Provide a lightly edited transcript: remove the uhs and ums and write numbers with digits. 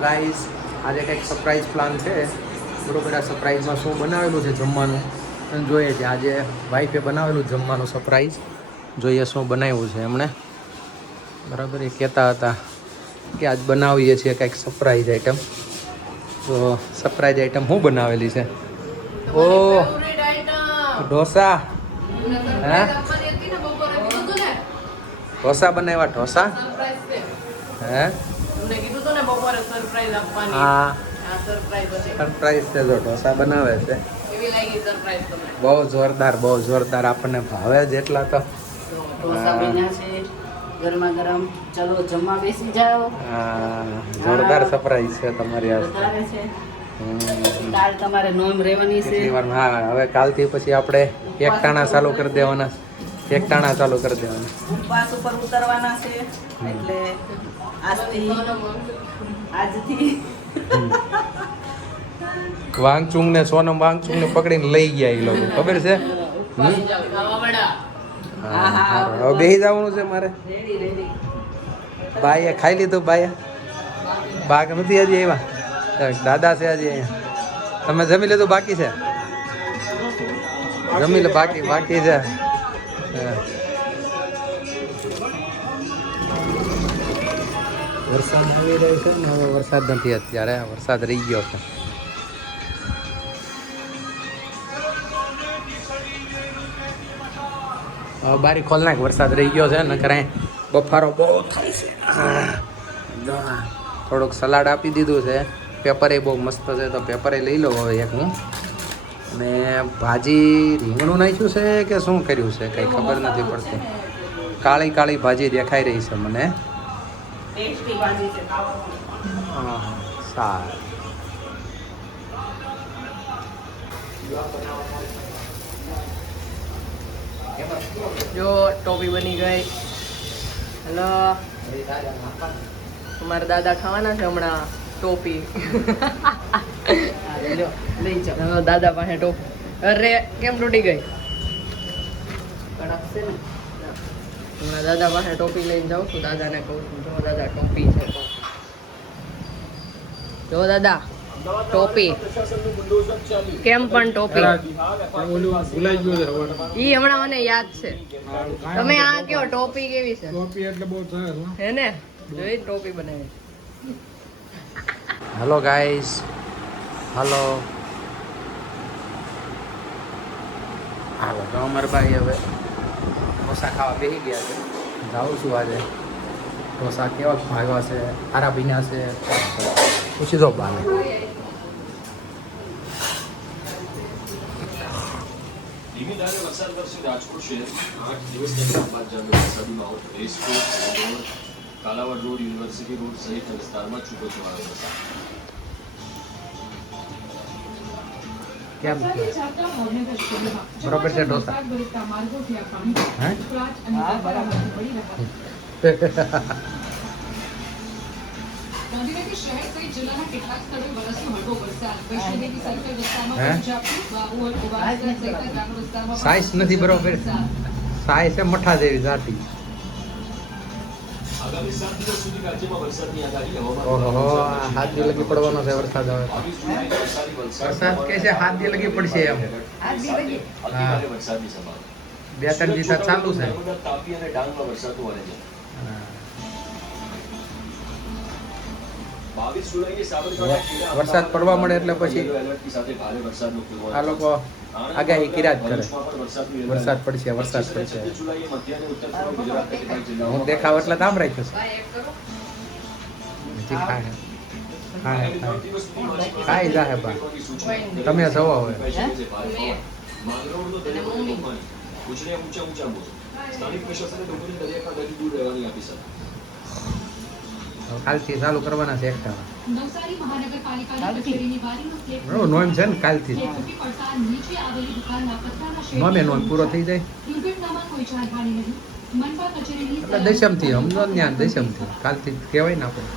Guys આજે કંઈક surprise plan છે બરોબર. આ સરપ્રાઈઝમાં શું બનાવેલું છે જમવાનું અને જોઈએ છે. આજે વાઈફે બનાવેલું જમવાનું સરપ્રાઈઝ, જોઈએ શું બનાવ્યું છે એમણે. બરાબર, એ કહેતા હતા કે આજ બનાવીએ છીએ કંઈક સરપ્રાઈઝ આઈટમ. તો સરપ્રાઈઝ આઈટમ શું બનાવેલી છે? ઓ ઢોસા. હે ઢોસા બનાવ્યા? ઢોસા હે? હા સરપ્રાઈઝ છે. જો ઢોસા બનાવે છે, બહુ જોરદાર, બહુ જોરદાર. આપણને ભાવે જેટલા તો. ગરમા ગરમ ચલો જમવા બેસી જાઓ. જોરદાર સરપ્રાઈઝ છે તમારી આ. કાલ તમારે નોમ રહેવાની છે. હા, હવે કાલથી પછી આપણે એકટાણા ચાલુ કરી દેવાના. એકટાણા ચાલુ કરી દેવાના. ઉપવાસ ઉપર ઉતરવાના છે એટલે આજથી વાંગચુંગ ને સોનમ વાંગચુંગ ને પકડીને લઈ ગયા એ લોકો, ખબર છે? હવે બેસી જવાનું છે મારે. બાઈએ ખાઈ લીધું? બાગ નથી હજી આવ્યા? દાદા છે હજી અહીંયા. તમે જમી લીધું? બાકી છે? જમી લે. બાકી છે. વરસાદ આવી રહ્યો છે ને હવે વરસાદ નથી અત્યારે, વરસાદ રહી ગયો છે. બારી ખોલ નાખ, વરસાદ રહી ગયો છે. નકર બફારો બહુ થાય છે. થોડુંક સલાડ આપી દીધું છે. પેપર એ બહુ મસ્ત છે તો પેપર એ લઈ લો હવે એક હું. અને ભાજી રીંગણું નાખ્યું છે કે શું કર્યું છે કંઈ ખબર નથી પડતી. કાળી કાળી ભાજી દેખાઈ રહી છે મને. સારું. જો ટોપી બની ગઈ. હેલો, તમારા દાદા ખાવાના છે હમણાં ટોપી. લઈ જાઓ દાદા પાસે ટોપી. અરે કેમ તૂટી ગઈ? કડક છે ને. હમણાં દાદા પાસે ટોપી લઈને જાઉં છું. દાદાને કહું છું જો દાદા ટોપી છે. જો દાદા ટોપી. કેમ પણ ટોપી? ઈ હમણાં મને યાદ છે. તમે આ કયો ટોપી કેવી છે? ટોપી એટલે બહુ સરસ હે ને? જોઈ ટોપી બનાવી. હેલો ગાઈસ, હાલો હાલો. તો અમારા ભાઈ હવે ઢોસા ખાવા બેસી ગયા છે. જાઉં છું આજે. ઢોસા કેવા ભાવ્યા છે, સારા ભીના છે, પૂછી દો બાને. ધીમી ધારે વરસાદ વરસ્યો રાજકોટ શહેરમાં 8 દિવસ બાદ જામ્યો વરસાદી માહોલ. Race course road, Kalavad road, university road સહિત વિસ્તારમાં છૂટોછવાયો વરસાદ. કેમ બરોબર છે ઢોસા? હે? હા બરાબર. સાઈઝ નથી બરોબર. સાઈઝ છે મઠા જેવી જાતી. આગામી 7 દિવસ સુધી રાજ્યમાં વરસાદની આગાહી હવામાન ઓહો, 7 દી લગી પડવાનો છે વરસાદ. હવે વરસાદ કે છે 7 દી લગી પડશે એમ. વરસાદની સંભાવના 2-3 દિવસ ચાલુ છે. તાપી અને ડાંગમાં વરસાદનું વરે છે. 22 જુલાઈએ સાબરકાંઠા વરસાદ પડવા મળે એટલે પછી એલર્ટની સાથે ભારે વરસાદનું પૂર્વાનુમાન. આ લોકો આગાહી કર્યા જ કરે. ભરૂચમાં પણ વરસાદનું વરસાદ પડશે, વરસાદ પડશે. 26 જુલાઈએ મધ્ય અને ઉત્તર પૂર્વ ગુજરાતના કેટલાક હું જિલ્લાઓમાં દેખાવ એટલે દામ રાખ્યું છે. હજી ખાય ખાઈ જાહે બા. તમે જવો હવે. માંગરોળનો દરિયો તોફાની. ઉછળે ઊંચા મોજા. સ્થાનિક પ્રશાસને લોકોને દરિયાકાંઠાથી દૂર રહેવાની આપી સલાહ. કાલથી ચાલુ કરવાના છે એકટાણા. નવસારી મહાનગરપાલિકાની કચેરીની બારીનો સ્લેબ નોંધ છે ને કાલથી જ. તૂટી પડતા નીચે આવેલી દુકાનના પતરાના શેડ નોમે નોંધ પૂરો થઈ જાય દુર્ઘટનામાં કોઈ જાનહાનિ નહીં. મનપા કચેરીની એટલે દશમથી સમજો ને, ત્યાં દશમથી કાલથી કહેવાય ને આપણે.